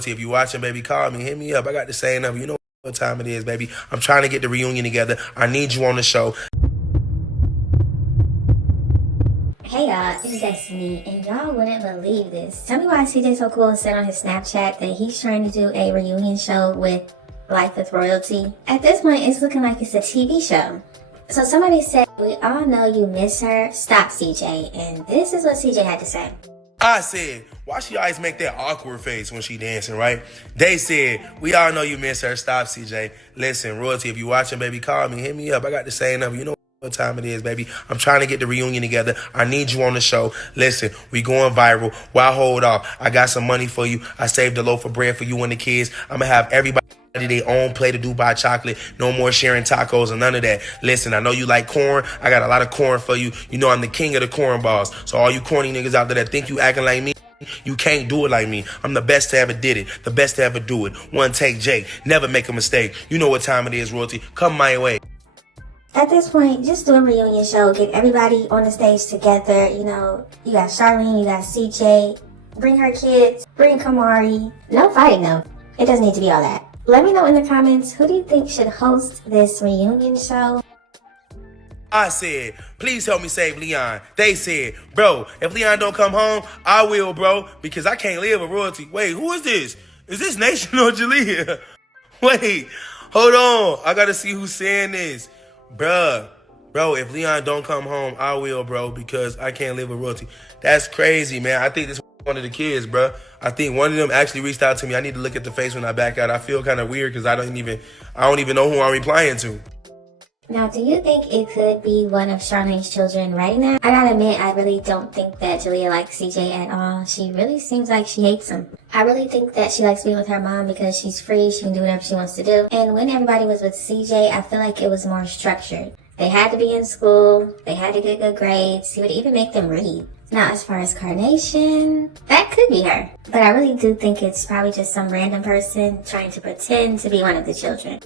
Royalty, if you watching, baby, call me. Hit me up. I got the same number. You know what time it is, baby. I'm trying to get the reunion together. I need you on the show. Hey y'all, it's Destiny, and y'all wouldn't believe this. Tell me why CJ So Cool said on his Snapchat that he's trying to do a reunion show with Life with Royalty. At this point, it's looking like it's a TV show. So somebody said, "We all know you miss her. Stop, CJ." And this is what CJ had to say. I said, why she always make that awkward face when she dancing, right? They said, we all know you miss her. Stop, CJ. Listen, Royalty, if you watching, baby, call me. Hit me up. I got the same number. You know what time it is, baby. I'm trying to get the reunion together. I need you on the show. Listen, we going viral. Why hold off? I got some money for you. I saved a loaf of bread for you and the kids. I'm going to have everybody their own plate of Dubai chocolate. No more sharing tacos and none of that. Listen, I know you like corn. I got a lot of corn for you. You know I'm the king of the corn balls. So all you corny niggas out there that think you acting like me, you can't do it like me. I'm the best to ever did it. The best to ever do it. One take Jake. Never make a mistake. You know what time it is, Royalty. Come my way. At this point, just do a reunion show. Get everybody on the stage together. You know, you got Charlene, you got CJ. Bring her kids. Bring Kamari. No fighting, though. It doesn't need to be all that. Let me know in the comments, who do you think should host this reunion show? I said, please help me save Leon. They said, bro, if Leon don't come home, I will, bro, because I can't live with Royalty. Wait, who is this? Is this Nation or Jaaliyah? Wait, hold on. I got to see who's saying this. Bro, if Leon don't come home, I will, bro, because I can't live with Royalty. That's crazy, man. I think this is one of the kids, bro. I think one of them actually reached out to me. I need to look at the face when I back out. I feel kind of weird because I don't even know who I'm replying to. Now, do you think it could be one of Charlene's children right now? I gotta admit, I really don't think that Jaaliyah likes CJ at all. She really seems like she hates him. I really think that she likes being with her mom because she's free, she can do whatever she wants to do. And when everybody was with CJ, I feel like it was more structured. They had to be in school, they had to get good grades, he would even make them read. Now, as far as Carnation, that could be her. But I really do think it's probably just some random person trying to pretend to be one of the children.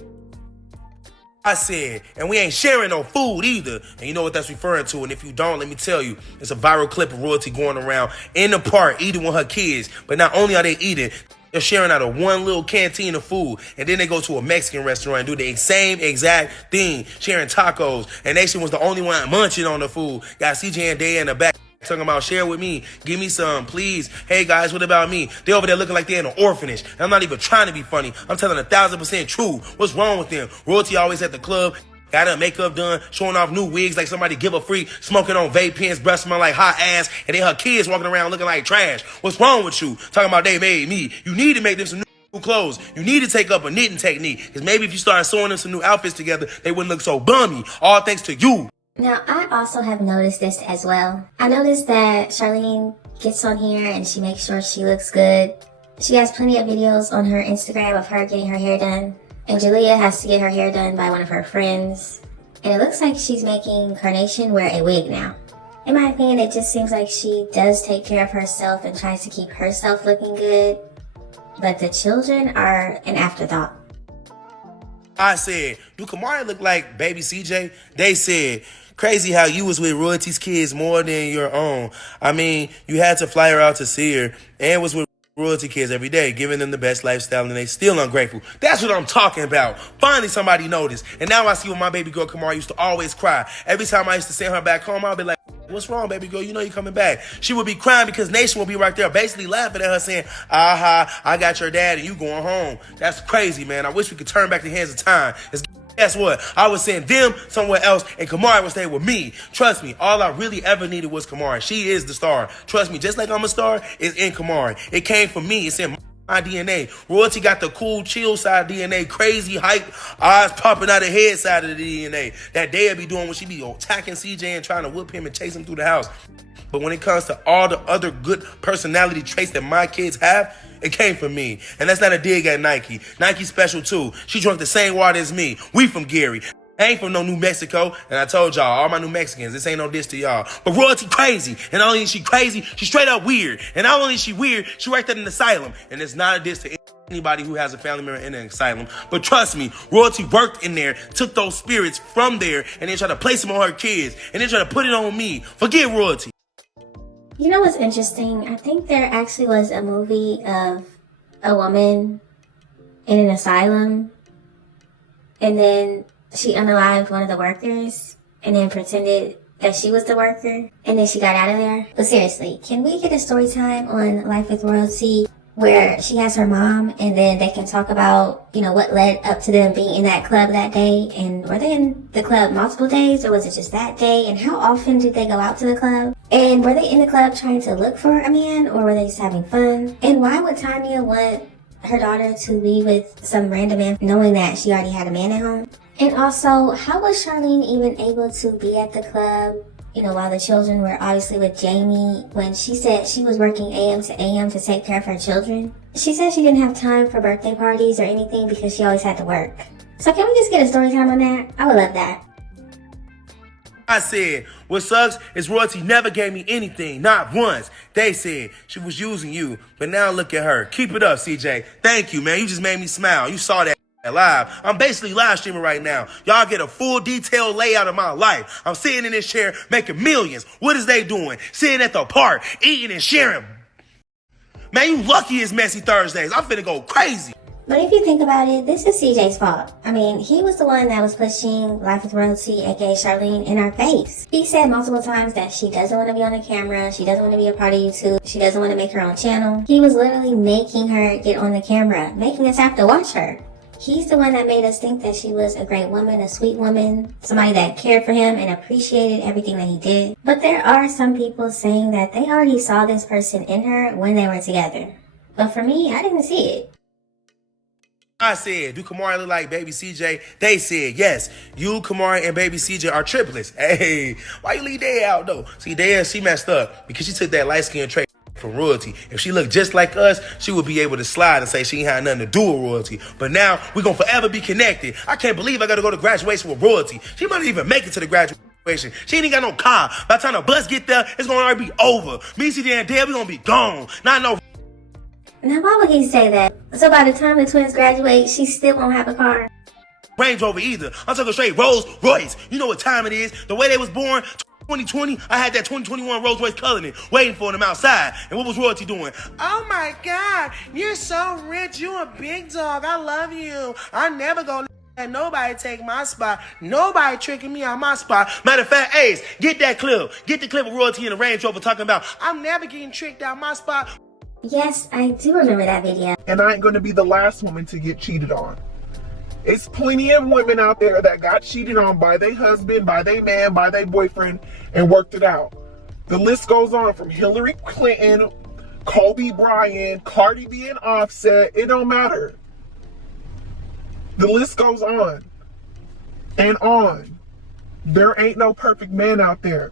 I said, and we ain't sharing no food either. And you know what that's referring to. And if you don't, let me tell you, it's a viral clip of Royalty going around in the park eating with her kids. But not only are they eating, they're sharing out of one little canteen of food. And then they go to a Mexican restaurant and do the same exact thing, sharing tacos. And Nation was the only one munching on the food. Got CJ and Day in the back talking about, share with me, give me some, please. Hey guys, what about me? They over there looking like they're in an orphanage. And I'm not even trying to be funny. I'm telling 1,000% true. What's wrong with them? Royalty always at the club, got her makeup done, showing off new wigs like somebody give her free, smoking on vape pens, breath smell like hot ass, and then her kids walking around looking like trash. What's wrong with you? Talking about they made me. You need to make them some new clothes. You need to take up a knitting technique. Because maybe if you start sewing them some new outfits together, they wouldn't look so bummy. All thanks to you. Now, I also have noticed this as well. I noticed that Charlene gets on here and she makes sure she looks good. She has plenty of videos on her Instagram of her getting her hair done. And Jaaliyah has to get her hair done by one of her friends. And it looks like she's making Carnation wear a wig now. In my opinion, it just seems like she does take care of herself and tries to keep herself looking good. But the children are an afterthought. I said, do Kamari look like baby CJ? They said, crazy how you was with Royalty's kids more than your own. I mean, you had to fly her out to see her and was with Royalty kids every day, giving them the best lifestyle, and they still ungrateful. That's what I'm talking about. Finally, somebody noticed. And now I see when my baby girl Kamari used to always cry. Every time I used to send her back home, I'd be like, what's wrong, baby girl? You know you're coming back. She would be crying because Nation would be right there basically laughing at her saying, aha, I got your dad and you going home. That's crazy, man. I wish we could turn back the hands of time. Guess what? I would send them somewhere else and Kamari would stay with me. Trust me, all I really ever needed was Kamari. She is the star. Trust me, just like I'm a star, it's in Kamari. It came from me. It's in my DNA. Royalty got the cool, chill side DNA, crazy, hype, eyes popping out of head side of the DNA. That they'll be doing when she be attacking CJ and trying to whip him and chase him through the house. But when it comes to all the other good personality traits that my kids have, it came from me. And that's not a dig at Nike. Nike's special too. She drank the same water as me. We from Gary. I ain't from no New Mexico. And I told y'all, all my New Mexicans, this ain't no diss to y'all. But Royalty crazy. And not only is she crazy, she's straight up weird. And not only is she weird, she worked at an asylum. And it's not a diss to anybody who has a family member in an asylum. But trust me, Royalty worked in there, took those spirits from there, and then tried to place them on her kids. And then tried to put it on me. Forget Royalty. You know what's interesting? I think there actually was a movie of a woman in an asylum, and then she unalived one of the workers and then pretended that she was the worker, and then she got out of there. But seriously, can we get a story time on Life with Royalty where she has her mom and then they can talk about, what led up to them being in that club that day, and were they in the club multiple days or was it just that day, and how often did they go out to the club, and were they in the club trying to look for a man or were they just having fun, and why would Tanya want her daughter to be with some random man knowing that she already had a man at home? And also, how was Charlene even able to be at the club, while the children were obviously with Jamie, when she said she was working AM to AM to take care of her children? She said she didn't have time for birthday parties or anything because she always had to work. So can we just get a story time on that? I would love that. I said, what sucks is Royalty never gave me anything, not once. They said she was using you, but now look at her. Keep it up, CJ. Thank you, man. You just made me smile. You saw that live. I'm basically live streaming right now. Y'all get a full detailed layout of my life. I'm sitting in this chair making millions. What is they doing? Sitting at the park, eating and sharing. Man, you lucky it's Messy Thursdays. I'm finna go crazy. But if you think about it, this is CJ's fault. I mean, he was the one that was pushing Life with Royalty, aka Charlene, in our face. He said multiple times that she doesn't want to be on the camera, she doesn't want to be a part of YouTube, she doesn't want to make her own channel. He was literally making her get on the camera, making us have to watch her. He's the one that made us think that she was a great woman, a sweet woman, somebody that cared for him and appreciated everything that he did. But there are some people saying that they already saw this person in her when they were together. But for me, I didn't see it. I said, do Kamari look like baby CJ? They said, yes, you, Kamari, and baby CJ are triplets. Hey, why you leave Day out, though? See, she messed up because she took that light-skinned trait from Royalty. If she looked just like us, she would be able to slide and say she ain't had nothing to do with Royalty. But now, we're going to forever be connected. I can't believe I got to go to graduation with Royalty. She might not even make it to the graduation. She ain't got no car. By the time the bus get there, it's going to already be over. Me, CJ, and Dad, we going to be gone. Not no. Now, why would he say that? So by the time the twins graduate, she still won't have a car? Range Rover either. I'm talking straight Rolls Royce. You know what time it is. The way they was born, 2020, I had that 2021 Rolls Royce Cullinan waiting for them outside. And what was Royalty doing? Oh my God, you're so rich. You a big dog. I love you. I'm never gonna let nobody take my spot. Nobody tricking me on my spot. Matter of fact, Ace, get that clip. Get the clip of Royalty in the Range Rover talking about, I'm never getting tricked out my spot. Yes, I do remember that video. And I ain't gonna be the last woman to get cheated on. It's plenty of women out there that got cheated on by their husband, by their man, by their boyfriend, and worked it out. The list goes on from Hillary Clinton, Kobe Bryant, Cardi B and Offset. It don't matter. The list goes on and on. There ain't no perfect man out there.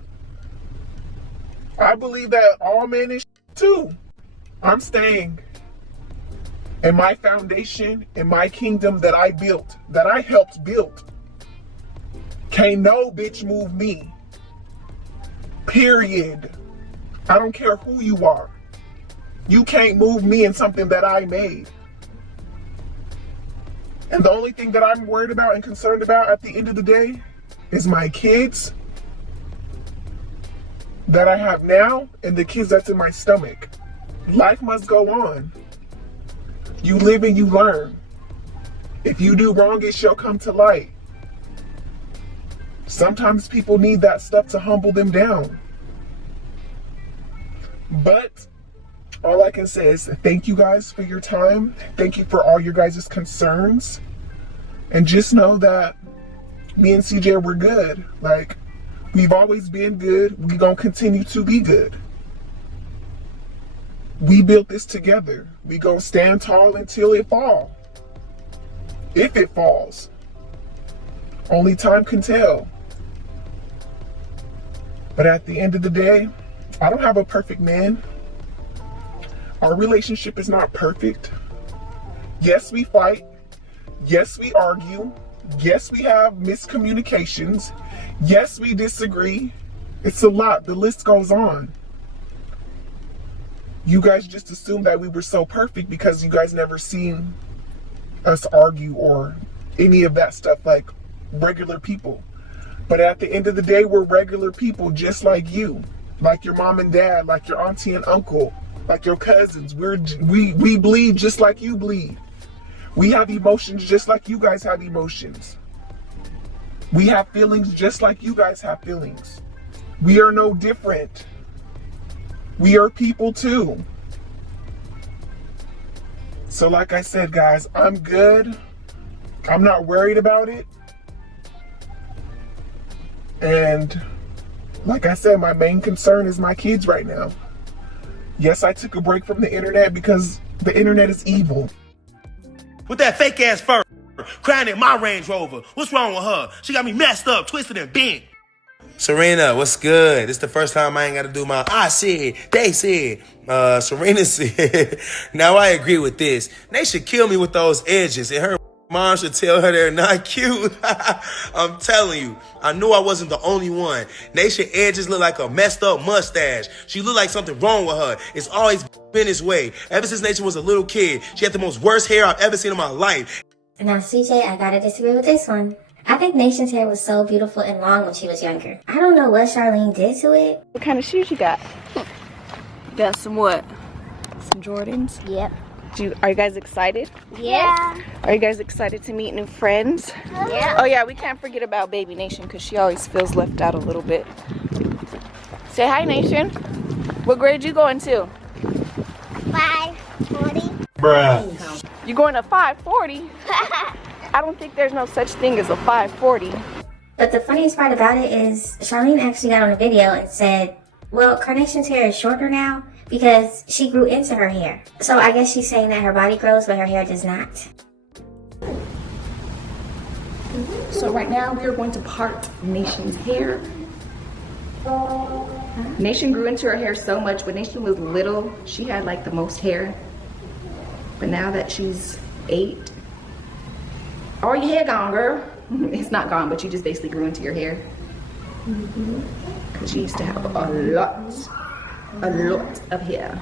I believe that all men is too. I'm staying in my foundation, in my kingdom that I built, that I helped build. Can't no bitch move me. Period. I don't care who you are. You can't move me in something that I made. And the only thing that I'm worried about and concerned about at the end of the day is my kids that I have now and the kids that's in my stomach. Life must go on. You live and you learn. If you do wrong, it shall come to light. Sometimes people need that stuff to humble them down. But all I can say is thank you guys for your time. Thank you for all your guys' concerns. And just know that me and CJ, we're good. Like, we've always been good. We gonna continue to be good. We built this together. We gonna stand tall until it falls. If it falls. Only time can tell. But at the end of the day, I don't have a perfect man. Our relationship is not perfect. Yes, we fight. Yes, we argue. Yes, we have miscommunications. Yes, we disagree. It's a lot. The list goes on. You guys just assumed that we were so perfect because you guys never seen us argue or any of that stuff like regular people. But at the end of the day, we're regular people just like you. Like your mom and dad, like your auntie and uncle. like your cousins. We bleed just like you bleed. We have emotions just like you guys have emotions. We have feelings just like you guys have feelings. We are no different. We are people too. So like I said, guys, I'm good. I'm not worried about it. And like I said, my main concern is my kids right now. Yes, I took a break from the internet because the internet is evil. With that fake ass fur, crying in my Range Rover. What's wrong with her? She got me messed up, twisted and bent. Serena, what's good? This the first time I ain't got to do my I said, they said. Serena said, now I agree with this. They should kill me with those edges, and her mom should tell her they're not cute. I'm telling you, I knew I wasn't the only one. Nation edges look like a messed up mustache. She look like something wrong with her. It's always been this way. Ever since Nation was a little kid, she had the most worst hair I've ever seen in my life. Now, CJ, I gotta disagree with this one. I think Nation's hair was so beautiful and long when she was younger. I don't know what Charlene did to it. What kind of shoes you got? Got some what? Some Jordans? Yep. Are you guys excited? Yeah. Are you guys excited to meet new friends? Yeah. Oh yeah, we can't forget about Baby Nation because she always feels left out a little bit. Say hi, Nation. What grade you going to? 540. Bruh. You going to 540? I don't think there's no such thing as a 540. But the funniest part about it is Charlene actually got on a video and said, well, Carnation's hair is shorter now because she grew into her hair. So I guess she's saying that her body grows but her hair does not. So right now we are going to part Nation's hair. Nation grew into her hair so much. When Nation was little, she had like the most hair. But now that she's 8, all your hair gone, girl. It's not gone, but you just basically grew into your hair. Because she used to have a lot of hair.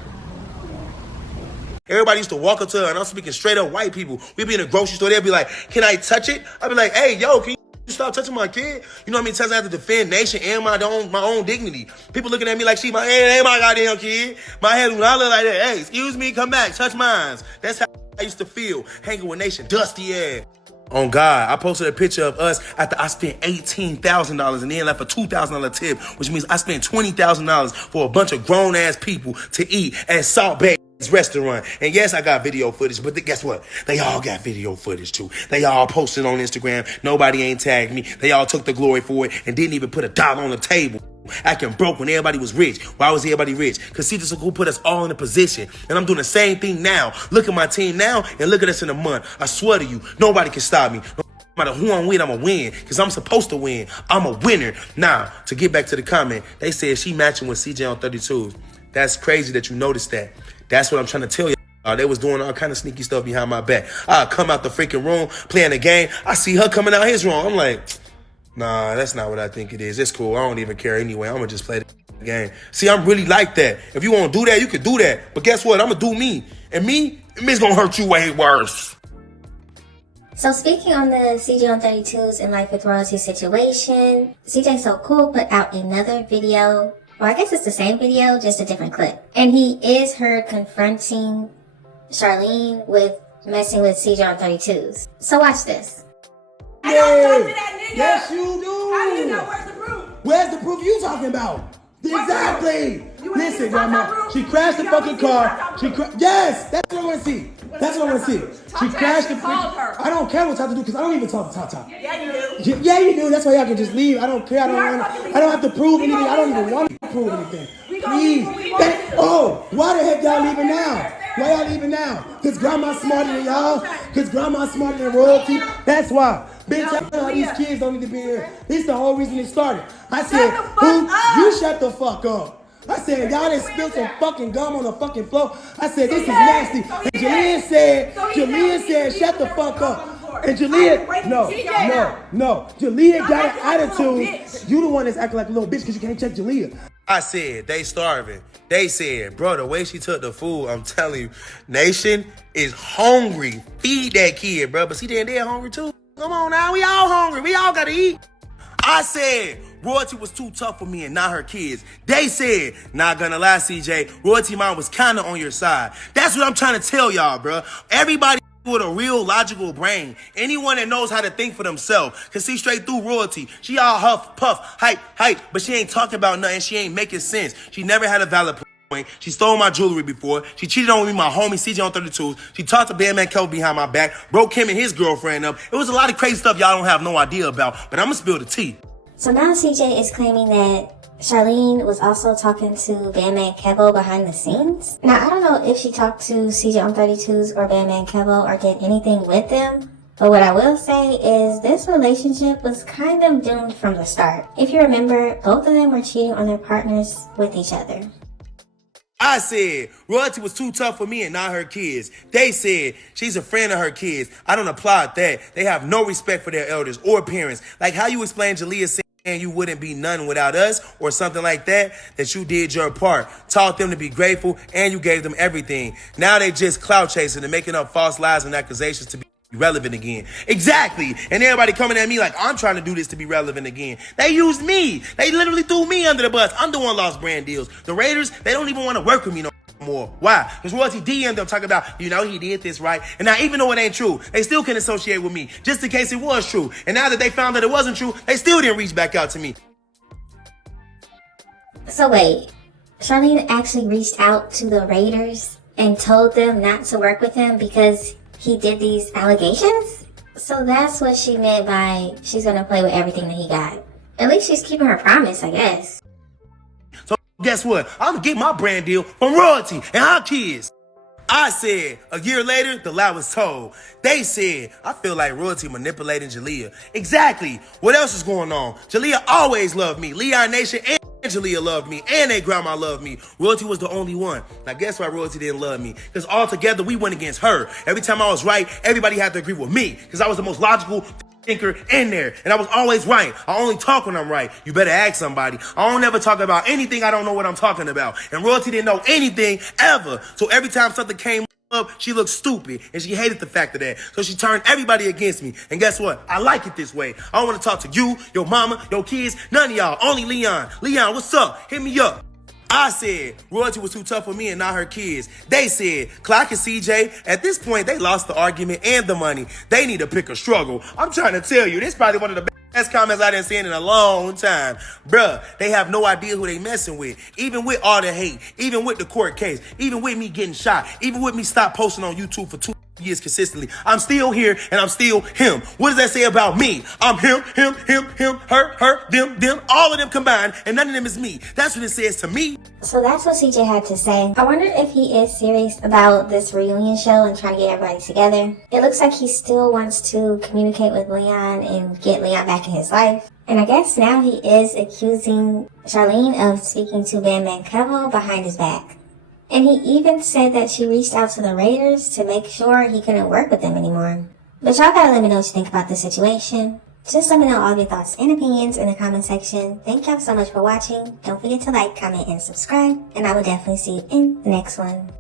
Everybody used to walk up to her, and I'm speaking straight up white people. We'd be in a grocery store, they'd be like, can I touch it? I'd be like, hey, yo, can you stop touching my kid? You know how many times I have to defend Nation and my own dignity? People looking at me like she my hair ain't my goddamn kid. My hair do not look like that. Hey, excuse me, come back, touch mine. That's how I used to feel, hanging with Nation, dusty ass. On God, I posted a picture of us after I spent $18,000 and then left a $2,000 tip, which means I spent $20,000 for a bunch of grown-ass people to eat at Salt Bay's restaurant. And yes, I got video footage, but guess what? They all got video footage too. They all posted on Instagram. Nobody ain't tagged me. They all took the glory for it and didn't even put $1 on the table. Acting broke when everybody was rich. Why was everybody rich? Because see, this is who put us all in a position. And I'm doing the same thing now. Look at my team now and look at us in a month. I swear to you, nobody can stop me. No matter who I'm with, I'm going to win. Because I'm supposed to win. I'm a winner. Now, to get back to the comment, they said she matching with CJ on 32s. That's crazy that you noticed that. That's what I'm trying to tell you. They was doing all kind of sneaky stuff behind my back. I come out the freaking room, playing the game. I see her coming out his room. I'm like, nah, that's not what I think it is. It's cool. I don't even care anyway. I'm going to just play the game. See, I'm really like that. If you want to do that, you can do that. But guess what? I'm going to do me. And me's going to hurt you way worse. So speaking on the CJ on 32s and Life with Royalty situation, CJ So Cool put out another video. Well, I guess it's the same video, just a different clip. And he is heard confronting Charlene with messing with CJ on 32s. So watch this. I don't talk to that nigga. Yes, you do. How do you know where's the proof? Where's the proof you talking about? Exactly. Listen, Grandma, she crashed the fucking car. Yes, that's what I want to see. That's what I want to see. She crashed the called her. I don't care what Tata do because I don't even talk to Tata. Yeah, you do. Yeah, you do. That's why y'all can just leave. I don't care. I don't have to prove anything. I don't even want to prove anything. Please. Why the heck y'all leaving now? Why y'all leaving now? Because Grandma's smarter than y'all? Because Grandma's smarter than royalty? That's why. Bitch, these kids don't need to be here. This is the whole reason it started. I said, you shut the fuck up. I said, y'all done spilled some fucking gum on the fucking floor. I said, this is nasty. And Jaliyah said, shut the fuck up. And Jaliyah, no. Jaliyah got an attitude. You the one that's acting like a little bitch because you can't check Jaliyah. I said, they starving. They said, bro, the way she took the food, I'm telling you, Nation is hungry. Feed that kid, bro. But see, they're hungry too. Come on now, we all hungry. We all gotta eat. I said, Royalty was too tough for me and not her kids. They said, not gonna lie, CJ, Royalty mom was kinda on your side. That's what I'm trying to tell y'all, bruh. Everybody with a real logical brain, anyone that knows how to think for themselves, can see straight through Royalty. She all huff, puff, hype, but she ain't talking about nothing. She ain't making sense. She never had a valid point. She stole my jewelry before. She cheated on me, my homie CJ on 32s. She talked to Bandman Kelvin behind my back, broke him and his girlfriend up. It was a lot of crazy stuff y'all don't have no idea about, but I'm gonna spill the tea. So now CJ is claiming that Charlene was also talking to Bandman Kevo behind the scenes. Now, I don't know if she talked to CJ on 32s or Bandman Kevo or did anything with them. But what I will say is this relationship was kind of doomed from the start. If you remember, both of them were cheating on their partners with each other. I said, Royalty was too tough for me and not her kids. They said, she's a friend of her kids. I don't applaud that. They have no respect for their elders or parents. Like how you explain Jaaliyah saying you wouldn't be none without us or something like that, that you did your part, taught them to be grateful, and you gave them everything. Now they just clout chasing and making up false lies and accusations to be relevant again. Exactly. And everybody coming at me like I'm trying to do this to be relevant again. They used me. They literally threw me under the bus. I'm the one lost brand deals. The Raiders, they don't even want to work with me no more. Why? Because Royalty DM'd them talking about, you know, he did this right. And now even though it ain't true, they still can associate with me just in case it was true. And now that they found that it wasn't true, they still didn't reach back out to me. So wait, Charlene actually reached out to the Raiders and told them not to work with him because he did these allegations? So that's what she meant by she's gonna play with everything that he got. At least she's keeping her promise, I guess. So guess what? I'm gonna get my brand deal from Royalty and our kids. I said, a year later, the lie was told. They said, I feel like Royalty manipulating Jaaliyah. Exactly. What else is going on? Jaaliyah always loved me. Leon Nation and Jaaliyah loved me, and their grandma loved me. Royalty was the only one. Now, guess why Royalty didn't love me? Because all together, we went against her. Every time I was right, everybody had to agree with me, because I was the most logical thinker in there, and I was always right. I only talk when I'm right. You better ask somebody. I don't ever talk about anything I don't know what I'm talking about. And Royalty didn't know anything ever. So every time something came up, she looked stupid, and she hated the fact of that. So she turned everybody against me. And guess what? I like it this way. I don't want to talk to you, your mama, your kids, none of y'all. Only Leon. Leon, what's up? Hit me up. I said Royalty was too tough for me and not her kids. They said Clock and CJ, at this point, they lost the argument and the money. They need to pick a struggle. I'm trying to tell you, this is probably one of the best comments I done seen in a long time. Bruh, they have no idea who they messing with. Even with all the hate, even with the court case, even with me getting shot, even with me stop posting on YouTube for 2 years consistently, I'm still here and I'm still him. What does that say about me? I'm him, her, them, all of them combined, and none of them is me. That's what it says to me. So that's what CJ had to say. I wonder if he is serious about this reunion show and trying to get everybody together. It looks like he still wants to communicate with Leon and get Leon back in his life. And I guess now he is accusing Charlene of speaking to Bandman Kevo behind his back. And he even said that she reached out to the Raiders to make sure he couldn't work with them anymore. But y'all gotta let me know what you think about this situation. Just let me know all of your thoughts and opinions in the comment section. Thank y'all so much for watching. Don't forget to like, comment, and subscribe. And I will definitely see you in the next one.